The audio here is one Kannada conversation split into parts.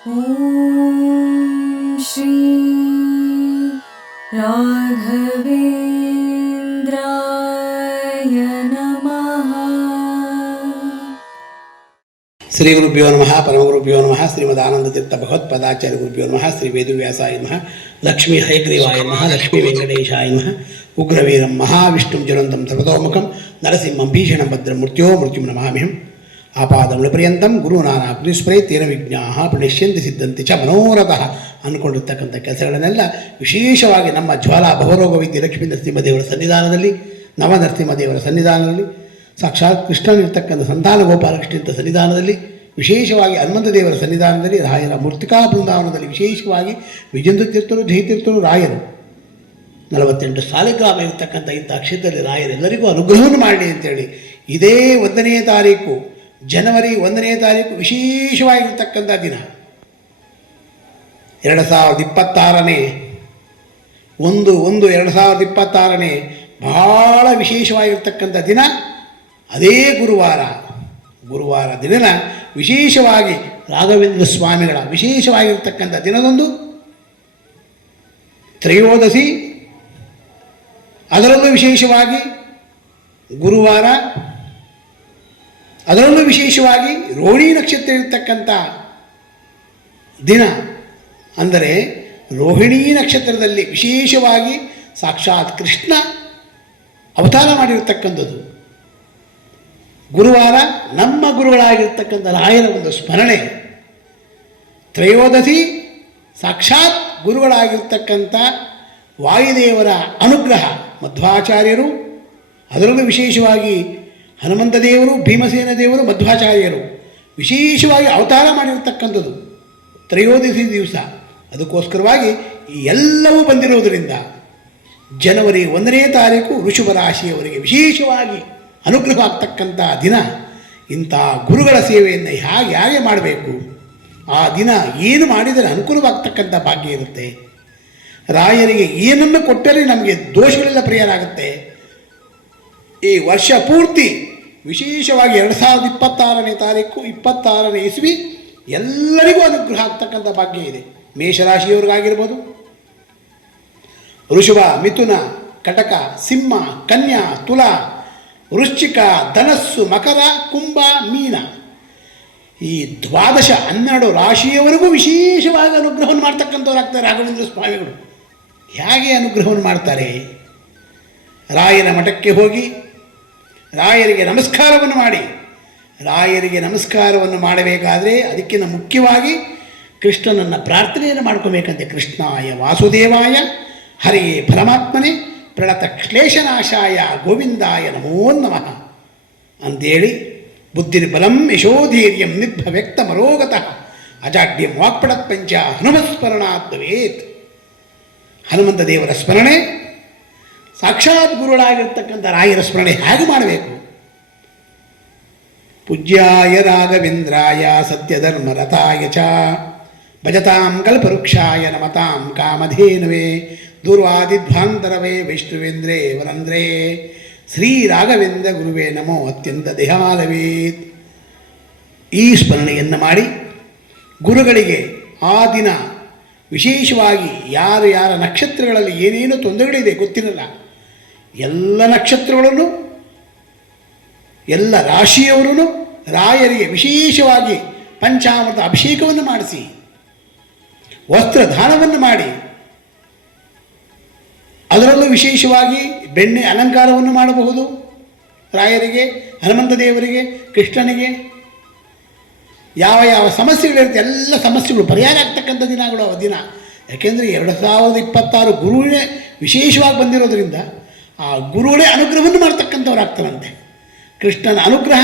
ॐ श्री राघवेन्द्राय नमः శ్రీ గురుభ్యో నమ పరమ గురుభ్యో నమ శ్రీమదానంద తీర్థ భగవత్పదాచార్య గురుభ్యో నమ శ్రీ వేదువ్యాసాయ నమ లక్ష్మీ హయగ్రీవాయ నమ లక్ష్మీ వెంకటేశాయ నమ ఉగ్రవీరం మహావిష్ణుం జ్వలంతం సర్వతోముఖం నరసింహం భీషణం భద్రం మృత్యో మృత్యుం నమామిహం ನಮಾಮಿಹಂ ಆಪಾದಮುಳಪರ್ಯಂತಂ ಗುರುನಾನ ಗುರುಸ್ಪ್ರೇ ತೇನ ವಿಜ್ಞಾ ಪ್ರಣಶ್ಯಂತಿ ಸಿದ್ಧಂತಿ ಚ ಮನೋರಥಃ ಅಂದ್ಕೊಂಡಿರ್ತಕ್ಕಂಥ ಕೆಲಸಗಳನ್ನೆಲ್ಲ ವಿಶೇಷವಾಗಿ ನಮ್ಮ ಜ್ವಾಲಾ ಭವರೋಗ ವಿದ್ಯೆ ಲಕ್ಷ್ಮೀ ನರಸಿಂಹದೇವರ ಸನ್ನಿಧಾನದಲ್ಲಿ ನವ ನರಸಿಂಹದೇವರ ಸನ್ನಿಧಾನದಲ್ಲಿ, ಸಾಕ್ಷಾತ್ ಕೃಷ್ಣನಿರ್ತಕ್ಕಂಥ ಸಂತಾನ ಗೋಪಾಲಕೃಷ್ಣಂಥ ಸನ್ನಿಧಾನದಲ್ಲಿ, ವಿಶೇಷವಾಗಿ ಹನುಮಂತ ದೇವರ ಸನ್ನಿಧಾನದಲ್ಲಿ ರಾಯರ ಮೂರ್ತಿಕಾ ಬೃಂದಾವನದಲ್ಲಿ ವಿಶೇಷವಾಗಿ ವಿಜೇಂದ್ರ ತೀರ್ಥರು ಜಯತೀರ್ಥರು ರಾಯರು. ನಲವತ್ತೆಂಟು ಸಾಲಿಗ್ರಾಮ ಇರತಕ್ಕಂಥ ಇಂಥ ಕ್ಷೇತ್ರದಲ್ಲಿ ರಾಯರೆಲ್ಲರಿಗೂ ಅನುಗ್ರಹವನ್ನು ಮಾಡಲಿ ಅಂತೇಳಿ ಇದೇ ಒಂದನೇ ತಾರೀಕು. ಜನವರಿ ಒಂದನೇ ತಾರೀಕು ವಿಶೇಷವಾಗಿರ್ತಕ್ಕಂಥ ದಿನ. ಎರಡು ಸಾವಿರದ ಇಪ್ಪತ್ತಾರನೇ, ಒಂದು ಒಂದು, ಎರಡು ಸಾವಿರದ ಇಪ್ಪತ್ತಾರನೇ ಭಾಳ ವಿಶೇಷವಾಗಿರ್ತಕ್ಕಂಥ ದಿನ. ಅದೇ ಗುರುವಾರ. ಗುರುವಾರ ದಿನ ವಿಶೇಷವಾಗಿ ರಾಘವೇಂದ್ರ ಸ್ವಾಮಿಗಳ ವಿಶೇಷವಾಗಿರ್ತಕ್ಕಂಥ ದಿನದೊಂದು ತ್ರಯೋದಶಿ. ಅದರಲ್ಲೂ ವಿಶೇಷವಾಗಿ ಗುರುವಾರ ಅದರಲ್ಲೂ ವಿಶೇಷವಾಗಿ ರೋಹಿಣಿ ನಕ್ಷತ್ರ ಇರತಕ್ಕಂಥ ದಿನ ಅಂದರೆ ರೋಹಿಣಿ ನಕ್ಷತ್ರದಲ್ಲಿ ವಿಶೇಷವಾಗಿ ಸಾಕ್ಷಾತ್ ಕೃಷ್ಣ ಅವತಾರ ಮಾಡಿರತಕ್ಕಂಥದ್ದು. ಗುರುವಾರ ನಮ್ಮ ಗುರುಗಳಾಗಿರ್ತಕ್ಕಂಥ ರಾಯರ ಒಂದು ಸ್ಮರಣೆ. ತ್ರಯೋದಶಿ ಸಾಕ್ಷಾತ್ ಗುರುಗಳಾಗಿರ್ತಕ್ಕಂಥ ವಾಯುದೇವರ ಅನುಗ್ರಹ ಮಧ್ವಾಚಾರ್ಯರು, ಅದರಲ್ಲೂ ವಿಶೇಷವಾಗಿ ಹನುಮಂತ ದೇವರು, ಭೀಮಸೇನ ದೇವರು, ಮಧ್ವಾಚಾರ್ಯರು. ವಿಶೇಷವಾಗಿ ಅವತಾರ ಮಾಡಿರತಕ್ಕಂಥದ್ದು. ತ್ರಯೋದಶಿ ದಿವಸ. ಅದಕ್ಕೋಸ್ಕರವಾಗಿ ಎಲ್ಲವೂ ಬಂದಿರುವುದರಿಂದ ಜನವರಿ ಒಂದನೇ ತಾರೀಕು ಋಷಭ ರಾಶಿಯವರಿಗೆ ವಿಶೇಷವಾಗಿ ಅನುಗ್ರಹ ಆಗ್ತಕ್ಕಂಥ ದಿನ. ಇಂಥ ಗುರುಗಳ ಸೇವೆಯನ್ನು ಹೇಗೆ ಹೇಗೆ ಮಾಡಬೇಕು? ಆ ದಿನ ಏನು ಮಾಡಿದರೆ ಅನುಕೂಲವಾಗ್ತಕ್ಕಂಥ ಭಾಗ್ಯ ಇರುತ್ತೆ? ರಾಯರಿಗೆ ಏನನ್ನು ಕೊಟ್ಟರೆ ನಮಗೆ ದೋಷಗಳೆಲ್ಲ ಪ್ರಿಯರಾಗುತ್ತೆ ಈ ವರ್ಷ ಪೂರ್ತಿ ವಿಶೇಷವಾಗಿ ಎರಡು ಸಾವಿರದ ಇಪ್ಪತ್ತಾರನೇ ತಾರೀಕು, ಇಪ್ಪತ್ತಾರನೇ ಇಸ್ವಿ, ಎಲ್ಲರಿಗೂ ಅನುಗ್ರಹ ಆಗ್ತಕ್ಕಂಥ ಭಾಗ್ಯ ಇದೆ. ಮೇಷರಾಶಿಯವ್ರಿಗಾಗಿರ್ಬೋದು. ಋಷಭ ಮಿಥುನ, ಕಟಕ, ಸಿಂಹ, ಕನ್ಯಾ, ತುಲ, ವೃಶ್ಚಿಕ, ಧನಸ್ಸು, ಮಕರ, ಕುಂಭ, ಮೀನ. ಈ ದ್ವಾದಶ ಹನ್ನೆರಡು ರಾಶಿಯವರೆಗೂ ವಿಶೇಷವಾಗಿ ಅನುಗ್ರಹವನ್ನು ಮಾಡ್ತಕ್ಕಂಥವ್ರು ಆಗ್ತಾರೆ ರಾಘವೇಂದ್ರ ಸ್ವಾಮಿಗಳು. ಹೇಗೆ ಅನುಗ್ರಹವನ್ನು ಮಾಡ್ತಾರೆ? ರಾಯನ ಮಠಕ್ಕೆ ಹೋಗಿ ರಾಯರಿಗೆ ನಮಸ್ಕಾರವನ್ನು ಮಾಡಿ. ರಾಯರಿಗೆ ನಮಸ್ಕಾರವನ್ನು ಮಾಡಬೇಕಾದರೆ ಅದಕ್ಕಿಂತ ಮುಖ್ಯವಾಗಿ ಕೃಷ್ಣನನ್ನು ಪ್ರಾರ್ಥನೆಯನ್ನು ಮಾಡ್ಕೋಬೇಕಂತೆ. ಕೃಷ್ಣಾಯ ವಾಸುದೇವಾಯ ಹರಿಯೇ ಪರಮಾತ್ಮನೇ, ಪ್ರಣತ ಕ್ಲೇಶನಾಶಾಯ, ಗೋವಿಂದಾಯ ನಮೋ ನಮಃ. ಅಂತೇಳಿ ಬುದ್ಧಿರ್ ಬಲಂ ಯಶೋಧೀರ್ಯಂ ನಿಭ ವ್ಯಕ್ತ ಮರೋಗತಃ ಅಜಾಡ್ಯಂ ವಾಕ್ಪಡತ್ಪಂಚ ಹನುಮಸ್ಮರಣಾದ್ವೇತ್ ಹನುಮಂತ ದೇವರ ಸ್ಮರಣೆ ಸಾಕ್ಷಾತ್ ಗುರುಳಾಗಿರ್ತಕ್ಕಂಥ ರಾಯರ ಸ್ಮರಣೆ ಹೇಗೆ ಮಾಡಬೇಕು? ಪೂಜ್ಯಾಯ ರಾಘವೇಂದ್ರಾಯ ಸತ್ಯಧರ್ಮರಥಾಯ ಚ. ಭಜತಾಂ ಕಲ್ಪವೃಕ್ಷಾಯ ನಮತಾಂ ಕಾಮಧೇನವೇ. ದೂರ್ವಾದಿಧ್ವಾಂತರವೇ ವೈಷ್ಣುವೇಂದ್ರೇ ವರಂದ್ರೇ. ಶ್ರೀ ರಾಘವೇಂದ್ರ ಗುರುವೇ ನಮೋ ಅತ್ಯಂತ ದೇಹಾಲವೇತ್ ಈ ಸ್ಮರಣೆಯನ್ನು ಮಾಡಿ ಗುರುಗಳಿಗೆ ಆ ದಿನ ವಿಶೇಷವಾಗಿ ಯಾರು ಯಾರ ನಕ್ಷತ್ರಗಳಲ್ಲಿ ಏನೇನು ತೊಂದರೆಗಳಿದೆ ಗೊತ್ತಿರಲ್ಲ. ಎಲ್ಲ ನಕ್ಷತ್ರಗಳನ್ನು ಎಲ್ಲ ರಾಶಿಯವರೂ ರಾಯರಿಗೆ ವಿಶೇಷವಾಗಿ ಪಂಚಾಮೃತ ಅಭಿಷೇಕವನ್ನು ಮಾಡಿಸಿ ವಸ್ತ್ರಧಾನವನ್ನು ಮಾಡಿ, ಅದರಲ್ಲೂ ವಿಶೇಷವಾಗಿ ಬೆಣ್ಣೆ ಅಲಂಕಾರವನ್ನು ಮಾಡಬಹುದು. ರಾಯರಿಗೆ, ಹನುಮಂತ ದೇವರಿಗೆ, ಕೃಷ್ಣನಿಗೆ, ಯಾವ ಯಾವ ಸಮಸ್ಯೆಗಳಿರುತ್ತೆ, ಎಲ್ಲ ಸಮಸ್ಯೆಗಳು ಪರಿಹಾರ ಆಗ್ತಕ್ಕಂಥ ದಿನಗಳು ಆ ದಿನ. ಯಾಕೆಂದರೆ ಎರಡು ಸಾವಿರದ ಇಪ್ಪತ್ತಾರು ಗುರುವಿನೇ ವಿಶೇಷವಾಗಿ ಬಂದಿರೋದ್ರಿಂದ ಆ ಗುರುಗಳೇ ಅನುಗ್ರಹವನ್ನು ಮಾಡ್ತಕ್ಕಂಥವ್ರು ಆಗ್ತಾರಂತೆ ಕೃಷ್ಣನ ಅನುಗ್ರಹ,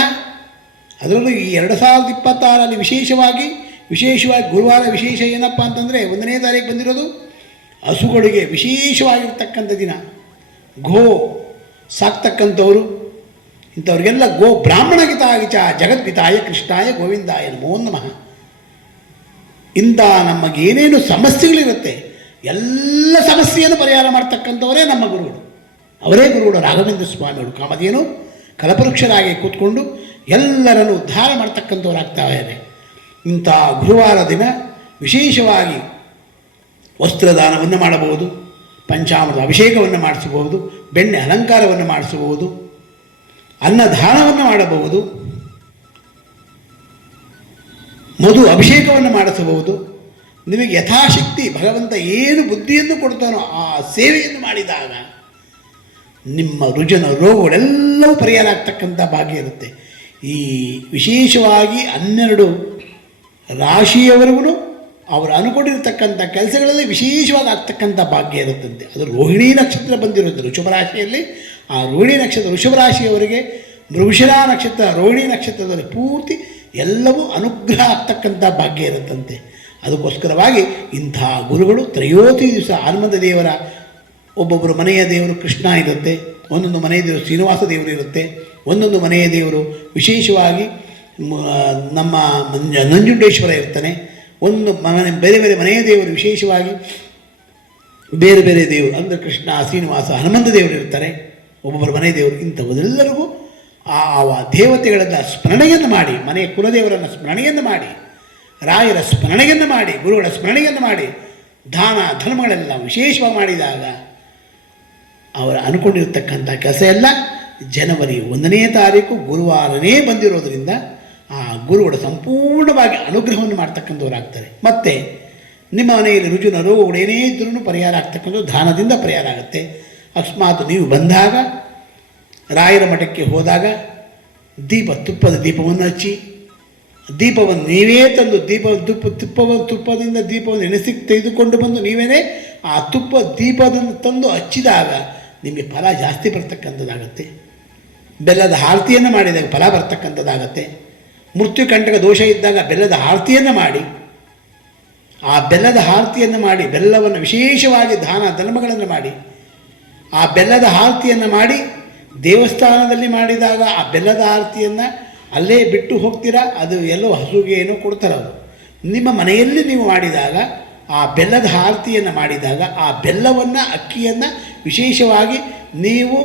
ಅದರಲ್ಲೂ ಈ ಎರಡು ಸಾವಿರದ ಇಪ್ಪತ್ತಾರಲ್ಲಿ ವಿಶೇಷವಾಗಿ ವಿಶೇಷವಾಗಿ ಗುರುವಾರ ವಿಶೇಷ ಏನಪ್ಪ ಅಂತಂದರೆ ಒಂದನೇ ತಾರೀಕು ಬಂದಿರೋದು, ಹಸುಗಳಿಗೆ ವಿಶೇಷವಾಗಿರ್ತಕ್ಕಂಥ ದಿನ. ಗೋ ಸಾಕ್ತಕ್ಕಂಥವರು, ಇಂಥವ್ರಿಗೆಲ್ಲ ಗೋ ಬ್ರಾಹ್ಮಣಗಿತಾಗಿ ಚ ಜಗದ್ವಿತಾಯ ಕೃಷ್ಣಾಯ ಗೋವಿಂದಾಯ ನಮೋ ನಮಃ. ಇಂಥ ನಮಗೇನೇನು ಸಮಸ್ಯೆಗಳಿರುತ್ತೆ, ಎಲ್ಲ ಸಮಸ್ಯೆಯನ್ನು ಪರಿಹಾರ ಮಾಡ್ತಕ್ಕಂಥವರೇ ನಮ್ಮ ಗುರುಗಳು. ಅವರೇ ಗುರುಗಳು ರಾಘವೇಂದ್ರ ಸ್ವಾಮಿಗಳು ಕಾಮಧೇನು ಕಲಪವೃಕ್ಷರಾಗಿ ಕೂತ್ಕೊಂಡು ಎಲ್ಲರನ್ನು ಉದ್ಧಾರ ಮಾಡ್ತಕ್ಕಂಥವರಾಗ್ತಾ ಇದ್ದಾರೆ. ಇಂಥ ಗುರುವಾರ ದಿನ ವಿಶೇಷವಾಗಿ ವಸ್ತ್ರದಾನವನ್ನು ಮಾಡಬಹುದು, ಪಂಚಾಮೃತ ಅಭಿಷೇಕವನ್ನು ಮಾಡಿಸಬಹುದು, ಬೆಣ್ಣೆ ಅಲಂಕಾರವನ್ನು ಮಾಡಿಸಬಹುದು, ಅನ್ನದಾನವನ್ನು ಮಾಡಬಹುದು, ಮಧು ಅಭಿಷೇಕವನ್ನು ಮಾಡಿಸಬಹುದು. ನಿಮಗೆ ಯಥಾಶಕ್ತಿ, ಭಗವಂತ ಏನು ಬುದ್ಧಿಯನ್ನು ಕೊಡ್ತಾನೋ ಆ ಸೇವೆಯನ್ನು ಮಾಡಿದಾಗ ನಿಮ್ಮ ರುಜನ ರೋಗಗಳೆಲ್ಲವೂ ಪರಿಹಾರ ಆಗ್ತಕ್ಕಂಥ ಭಾಗ್ಯ ಇರುತ್ತೆ. ಈ ವಿಶೇಷವಾಗಿ ಹನ್ನೆರಡು ರಾಶಿಯವರೆಗೂ ಅವರು ಅನ್ಕೊಂಡಿರ್ತಕ್ಕಂಥ ಕೆಲಸಗಳಲ್ಲಿ ವಿಶೇಷವಾಗಿ ಆಗ್ತಕ್ಕಂಥ ಭಾಗ್ಯ ಇರುತ್ತಂತೆ. ಅದು ರೋಹಿಣಿ ನಕ್ಷತ್ರ ಬಂದಿರುತ್ತೆ ಋಷಭ ರಾಶಿಯಲ್ಲಿ. ಆ ರೋಹಿಣಿ ನಕ್ಷತ್ರ ಋಷಭ ರಾಶಿಯವರಿಗೆ ಮೃಷಿರಾ ನಕ್ಷತ್ರ, ರೋಹಿಣಿ ನಕ್ಷತ್ರದಲ್ಲಿ ಪೂರ್ತಿ ಎಲ್ಲವೂ ಅನುಗ್ರಹ ಆಗ್ತಕ್ಕಂಥ ಭಾಗ್ಯ ಇರುತ್ತಂತೆ. ಅದಕ್ಕೋಸ್ಕರವಾಗಿ ಇಂಥ ಗುರುಗಳು ತ್ರಯೋತಿ ದಿವಸ ಹನುಮಂತ ದೇವರ ಒಬ್ಬೊಬ್ಬರು ಮನೆಯ ದೇವರು ಕೃಷ್ಣ ಇರುತ್ತೆ, ಒಂದೊಂದು ಮನೆಯ ದೇವರು ಶ್ರೀನಿವಾಸ ದೇವರು ಇರುತ್ತೆ, ಒಂದೊಂದು ಮನೆಯ ದೇವರು ವಿಶೇಷವಾಗಿ ನಮ್ಮ ನಂಜುಂಡೇಶ್ವರ ಇರ್ತಾನೆ. ಒಂದು ಮನೆ, ಬೇರೆ ಬೇರೆ ಮನೆಯ ದೇವರು ವಿಶೇಷವಾಗಿ ಬೇರೆ ಬೇರೆ ದೇವರು, ಅಂದರೆ ಕೃಷ್ಣ, ಶ್ರೀನಿವಾಸ, ಹನುಮಂತ ದೇವರು ಇರ್ತಾರೆ. ಒಬ್ಬೊಬ್ಬರು ಮನೆಯ ದೇವರು ಇಂಥವರೆಲ್ಲರಿಗೂ ಆ ಆ ದೇವತೆಗಳನ್ನು ಸ್ಮರಣೆಯನ್ನು ಮಾಡಿ ಮನೆಯ ಕುಲದೇವರನ್ನು ಸ್ಮರಣೆಯನ್ನು ಮಾಡಿ, ರಾಯರ ಸ್ಮರಣೆಯನ್ನು ಮಾಡಿ, ಗುರುಗಳ ಸ್ಮರಣೆಯನ್ನು ಮಾಡಿ, ದಾನ, ಧರ್ಮಗಳೆಲ್ಲ ವಿಶೇಷವಾಗಿ ಮಾಡಿದಾಗ ಅವರು ಅನ್ಕೊಂಡಿರ್ತಕ್ಕಂಥ ಕೆಲಸ ಎಲ್ಲ ಜನವರಿ ಒಂದನೇ ತಾರೀಕು ಗುರುವಾರನೇ ಬಂದಿರೋದರಿಂದ ಆ ಗುರುಗಳು ಸಂಪೂರ್ಣವಾಗಿ ಅನುಗ್ರಹವನ್ನು ಮಾಡ್ತಕ್ಕಂಥವರಾಗ್ತಾರೆ. ಮತ್ತು ನಿಮ್ಮ ಮನೆಯಲ್ಲಿ ರುಜುನ ರೋಗಗಳು ಏನೇ ಇದ್ರೂ ಪರಿಹಾರ ಆಗ್ತಕ್ಕಂಥದ್ದು ದಾನದಿಂದ ಪರಿಹಾರ ಆಗುತ್ತೆ. ಅಕಸ್ಮಾತ್ ನೀವು ಬಂದಾಗ, ರಾಯರ ಮಠಕ್ಕೆ ಹೋದಾಗ ದೀಪ ತುಪ್ಪದ ದೀಪವನ್ನು ಹಚ್ಚಿ, ದೀಪವನ್ನು ನೀವೇ ತಂದು ದೀಪ ತುಪ್ಪ ತುಪ್ಪವನ್ನು ತುಪ್ಪದಿಂದ ದೀಪವನ್ನು ಎಣಸಿ ತೆಗೆದುಕೊಂಡು ಬಂದು ನೀವೇ ಆ ತುಪ್ಪ ದೀಪದನ್ನು ತಂದು ಹಚ್ಚಿದಾಗ ನಿಮಗೆ ಫಲ ಜಾಸ್ತಿ ಬರ್ತಕ್ಕಂಥದ್ದಾಗತ್ತೆ. ಬೆಲ್ಲದ ಆರತಿಯನ್ನು ಮಾಡಿದಾಗ ಫಲ ಬರ್ತಕ್ಕಂಥದ್ದಾಗತ್ತೆ. ಮೃತ್ಯುಕಂಟಕ ದೋಷ ಇದ್ದಾಗ ಬೆಲ್ಲದ ಆರತಿಯನ್ನು ಮಾಡಿ. ಆ ಬೆಲ್ಲದ ಆರತಿಯನ್ನು ಮಾಡಿ, ಬೆಲ್ಲವನ್ನು ವಿಶೇಷವಾಗಿ ದಾನ ಧರ್ಮಗಳನ್ನು ಮಾಡಿ. ಆ ಬೆಲ್ಲದ ಆರತಿಯನ್ನು ಮಾಡಿ, ದೇವಸ್ಥಾನದಲ್ಲಿ ಮಾಡಿದಾಗ ಆ ಬೆಲ್ಲದ ಆರತಿಯನ್ನು ಅಲ್ಲೇ ಬಿಟ್ಟು ಹೋಗ್ತೀರಾ? ಅದು ಎಲ್ಲೋ ಹಸುಗೆ ಏನೋ ಕೊಡ್ತಾರೆ ಅವರು ನಿಮ್ಮ ಮನೆಯಲ್ಲಿ ನೀವು ಮಾಡಿದಾಗ, ಆ ಬೆಲ್ಲದ ಆರತಿಯನ್ನು ಮಾಡಿದಾಗ, ಆ ಬೆಲ್ಲವನ್ನು, ಅಕ್ಕಿಯನ್ನು ವಿಶೇಷವಾಗಿ ನೀವು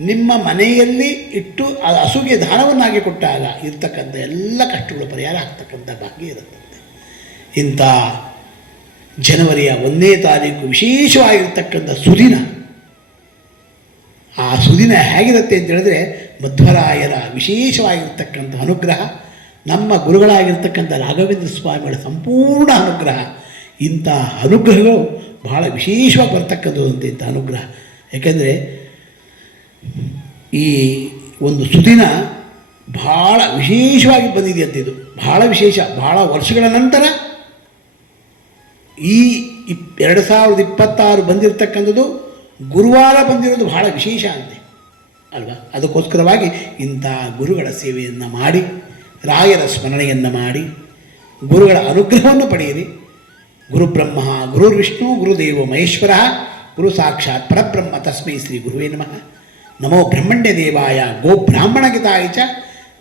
ನಿಮ್ಮ ಮನೆಯಲ್ಲಿ ಇಟ್ಟು ಹಸುಗೆ ದಾನವನ್ನಾಗಿ ಕೊಟ್ಟಾಗ ಇರ್ತಕ್ಕಂಥ ಎಲ್ಲ ಕಷ್ಟಗಳು ಪರಿಹಾರ ಆಗ್ತಕ್ಕಂಥ ಭಾಗ್ಯ ಇರುತ್ತಂತೆ ಇಂಥ ಜನವರಿಯ ಒಂದನೇ ತಾರೀಕು ವಿಶೇಷವಾಗಿರ್ತಕ್ಕಂಥ ಸುದಿನ. ಆ ಸುದಿನ ಹೇಗಿರುತ್ತೆ ಅಂತ ಹೇಳಿದ್ರೆ ಮಧ್ವರಾಯರ ವಿಶೇಷವಾಗಿರ್ತಕ್ಕಂಥ ಅನುಗ್ರಹ, ನಮ್ಮ ಗುರುಗಳಾಗಿರ್ತಕ್ಕಂಥ ರಾಘವೇಂದ್ರ ಸ್ವಾಮಿಗಳ ಸಂಪೂರ್ಣ ಅನುಗ್ರಹ, ಇಂಥ ಅನುಗ್ರಹಗಳು ಬಹಳ ವಿಶೇಷವಾಗಿ ಬರ್ತಕ್ಕಂಥದ್ದು ಅಂತ ಅನುಗ್ರಹ. ಯಾಕೆಂದರೆ ಈ ಒಂದು ಸುದಿನ ಭಾಳ ವಿಶೇಷವಾಗಿ ಬಂದಿದೆಯಂತೆ ಇದು. ಭಾಳ ವಿಶೇಷ. ಭಾಳ ವರ್ಷಗಳ ನಂತರ ಈ ಇಪ್, ಎರಡು ಸಾವಿರದ ಇಪ್ಪತ್ತಾರು ಬಂದಿರತಕ್ಕಂಥದ್ದು ಗುರುವಾರ ಬಂದಿರೋದು ಬಹಳ ವಿಶೇಷ ಅಂತೆ. ಅಲ್ವಾ? ಅದಕ್ಕೋಸ್ಕರವಾಗಿ ಇಂಥ ಗುರುಗಳ ಸೇವೆಯನ್ನು ಮಾಡಿ, ರಾಯರ ಸ್ಮರಣೆಯನ್ನು ಮಾಡಿ, ಗುರುಗಳ ಅನುಗ್ರಹವನ್ನು ಪಡೆಯಿರಿ. ಗುರುಬ್ರಹ್ಮ, ಗುರುರ್ವಿಷ್ಣು, ಗುರುದೇವೋ ಮಹೇಶ್ವರ ಗುರು ಸಾಕ್ಷಾತ್ ಪರಬ್ರಹ್ಮ ತಸ್ಮೈ ಶ್ರೀ ಗುರುವೇ ನಮಃ. ನಮೋ ಬ್ರಹ್ಮಣ್ಯ ದೇವಾಯ, ಗೋ ಬ್ರಾಹ್ಮಣಗಿತಾಯ ಚ,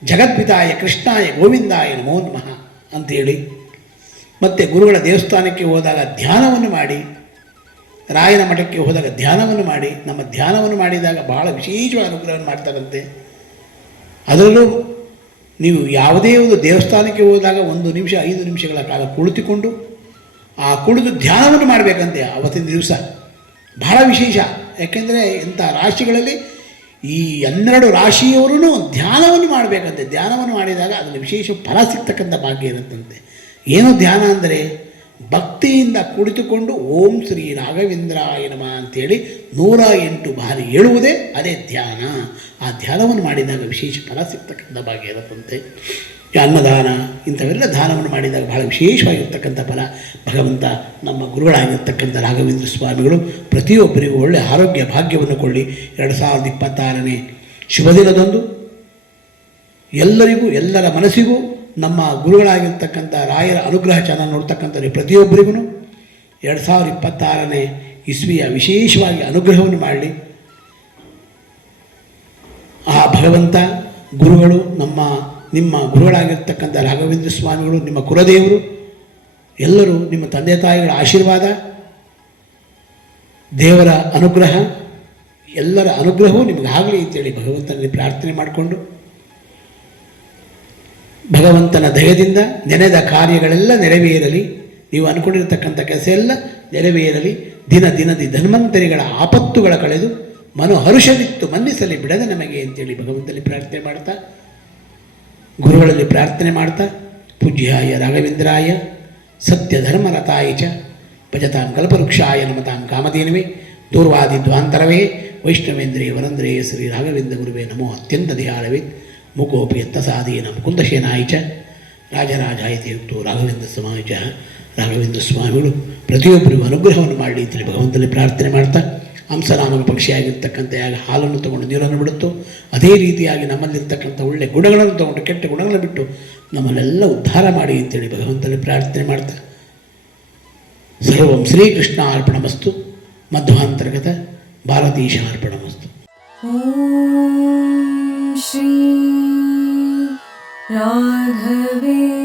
ಜಗದ್ಪಿತಾಯ ಕೃಷ್ಣಾಯ ಗೋವಿಂದಾಯ ನಮೋ ನಮಃ ಅಂತೇಳಿ ಮತ್ತು ಗುರುಗಳ ದೇವಸ್ಥಾನಕ್ಕೆ ಹೋದಾಗ ಧ್ಯಾನವನ್ನು ಮಾಡಿ, ರಾಯನ ಮಠಕ್ಕೆ ಹೋದಾಗ ಧ್ಯಾನವನ್ನು ಮಾಡಿ, ನಮ್ಮ ಧ್ಯಾನವನ್ನು ಮಾಡಿದಾಗ ಬಹಳ ವಿಶೇಷವಾದ ಅನುಗ್ರಹವನ್ನು ಮಾಡ್ತಾರಂತೆ. ಅದರಲ್ಲೂ ನೀವು ಯಾವುದೇ ಒಂದು ದೇವಸ್ಥಾನಕ್ಕೆ ಹೋದಾಗ ಒಂದು ನಿಮಿಷ, ಐದು ನಿಮಿಷಗಳ ಕಾಲ ಕುಳಿತುಕೊಂಡು ಆ ಕುಳಿತು ಧ್ಯಾನವನ್ನು ಮಾಡಬೇಕಂತೆ ಅವತ್ತಿನ ದಿವಸ. ಬಹಳ ವಿಶೇಷ. ಯಾಕೆಂದರೆ ಇಂಥ ರಾಶಿಗಳಲ್ಲಿ ಈ ಹನ್ನೆರಡು ರಾಶಿಯವರೂ ಧ್ಯಾನವನ್ನು ಮಾಡಬೇಕಂತೆ. ಧ್ಯಾನವನ್ನು ಮಾಡಿದಾಗ ಅದನ್ನು ವಿಶೇಷ ಫಲ ಸಿಗ್ತಕ್ಕಂಥ ಭಾಗ್ಯ ಇರುತ್ತಂತೆ. ಏನು ಧ್ಯಾನ ಅಂದರೆ ಭಕ್ತಿಯಿಂದ ಕುಳಿತುಕೊಂಡು ಓಂ ಶ್ರೀ ರಾಘವೇಂದ್ರಾಯ ನಮ ಅಂತೇಳಿ ನೂರ ಎಂಟು ಬಾರಿ ಹೇಳುವುದೇ ಅದೇ ಧ್ಯಾನ. ಆ ಧ್ಯಾನವನ್ನು ಮಾಡಿದಾಗ ವಿಶೇಷ ಫಲ ಸಿಗ್ತಕ್ಕಂಥ ಭಾಗ್ಯ ಇರುತ್ತಂತೆ. ಅನ್ನದಾನ ಇಂಥವೆಲ್ಲ ದಾನವನ್ನು ಮಾಡಿದಾಗ ಬಹಳ ವಿಶೇಷವಾಗಿರ್ತಕ್ಕಂಥ ಫಲ. ಭಗವಂತ ನಮ್ಮ ಗುರುಗಳಾಗಿರ್ತಕ್ಕಂಥ ರಾಘವೇಂದ್ರ ಸ್ವಾಮಿಗಳು ಪ್ರತಿಯೊಬ್ಬರಿಗೂ ಒಳ್ಳೆಯ ಆರೋಗ್ಯ ಭಾಗ್ಯವನ್ನು ಕೊಳ್ಳಿ ಎರಡು ಸಾವಿರದ ಇಪ್ಪತ್ತಾರನೇ ಶುಭ ದಿನದಂದು ಎಲ್ಲರಿಗೂ, ಎಲ್ಲರ ಮನಸ್ಸಿಗೂ, ನಮ್ಮ ಗುರುಗಳಾಗಿರ್ತಕ್ಕಂಥ ರಾಯರ ಅನುಗ್ರಹ ಚಾನಲ್ ನೋಡ್ತಕ್ಕಂಥ ಪ್ರತಿಯೊಬ್ಬರಿಗೂ ಎರಡು ಸಾವಿರದ ಇಪ್ಪತ್ತಾರನೇ ಇಸ್ವಿಯ ವಿಶೇಷವಾಗಿ ಅನುಗ್ರಹವನ್ನು ಮಾಡಲಿ. ಆ ಭಗವಂತ, ಗುರುಗಳು, ನಮ್ಮ ನಿಮ್ಮ ಗುರುಗಳಾಗಿರ್ತಕ್ಕಂಥ ರಾಘವೇಂದ್ರ ಸ್ವಾಮಿಗಳು, ನಿಮ್ಮ ಕುಲದೇವರು, ಎಲ್ಲರೂ ನಿಮ್ಮ ತಂದೆ ತಾಯಿಗಳ ಆಶೀರ್ವಾದ, ದೇವರ ಅನುಗ್ರಹ, ಎಲ್ಲರ ಅನುಗ್ರಹವೂ ನಿಮಗಾಗಲಿ ಅಂತೇಳಿ ಭಗವಂತನಲ್ಲಿ ಪ್ರಾರ್ಥನೆ ಮಾಡಿಕೊಂಡು, ಭಗವಂತನ ದಯದಿಂದ ನೆನೆದ ಕಾರ್ಯಗಳೆಲ್ಲ ನೆರವೇರಲಿ. ನೀವು ಅಂದ್ಕೊಂಡಿರ್ತಕ್ಕಂಥ ಕೆಲಸ ಎಲ್ಲ ನೆರವೇರಲಿ. ದಿನ ದಿನದಿ ಧನ್ವಂತರಿಗಳ ಆಪತ್ತುಗಳ ಕಳೆದು ಮನೋಹರುಷವಿತ್ತು, ಮನ್ನಿಸಲಿ, ಬಿಡದೆ ನಮಗೆ ಅಂತೇಳಿ ಭಗವಂತನಲ್ಲಿ ಪ್ರಾರ್ಥನೆ ಮಾಡ್ತಾ ಗುರುಗಳಲ್ಲಿ ಪ್ರಾರ್ಥನೆ ಮಾಡ್ತಾ, ಪೂಜ್ಯಾಯ ರಾಘವೇಂದ್ರಾಯ ಸತ್ಯ ಧರ್ಮರತಾಯ ಚ, ಭಜತಾಂ ಕಲ್ಪವೃಕ್ಷಾಯ ನಮತಾಂ ಕಾಮಧೇನುವೆ, ದೂರ್ವಾದಿ ದ್ವಾಂತರವೇ ವೈಷ್ಣವೇಂದ್ರೇ ವರಂದ್ರೇ ಶ್ರೀ ರಾಘವೇಂದ್ರ ಗುರುವೇ ನಮೋ ಅತ್ಯಂತ ದಯಾಳವೇ ಮುಖೋಪಿ ಯತ್ತಸಾದೀನ ಮುಕುಂದಶೇನಾಯ ಚ, ರಾಜರಾಜಾಯತಿ ಯುಕ್ತೋ ರಾಘವೇಂದ್ರ ಸಮಾಜ, ರಾಘವೇಂದ್ರ ಸ್ವಾಮಿಗಳು, ಪ್ರತಿಯೊಬ್ಬರಿಗೂ ಅನುಗ್ರಹವನ್ನು ಮಾಡಲಿ ಅಂತೇಳಿ ಭಗವಂತನಲ್ಲಿ ಪ್ರಾರ್ಥನೆ ಮಾಡ್ತಾ ಹಂಸರಾಮನ ಪಕ್ಷಿಯಾಗಿರ್ತಕ್ಕಂಥ ಯಾವ ಹಾಲನ್ನು ತಗೊಂಡು ನೀರನ್ನು ಬಿಡುತ್ತೋ. ಅದೇ ರೀತಿಯಾಗಿ ನಮ್ಮಲ್ಲಿರ್ತಕ್ಕಂಥ ಒಳ್ಳೆ ಗುಣಗಳನ್ನು ತಗೊಂಡು ಕೆಟ್ಟ ಗುಣಗಳನ್ನು ಬಿಟ್ಟು ನಮ್ಮನ್ನೆಲ್ಲ ಉದ್ಧಾರ ಮಾಡಿ ಅಂತೇಳಿ ಭಗವಂತನಲ್ಲಿ ಪ್ರಾರ್ಥನೆ ಮಾಡ್ತಾ ಸರ್ವಂ ಶ್ರೀಕೃಷ್ಣ ಅರ್ಪಣ ಮಸ್ತು. ಮಧ್ವಾಂತರ್ಗತ ಭಾರತೀಶ ಅರ್ಪಣ ಮಸ್ತು. ಶ್ರೀ ರಾಘವೇ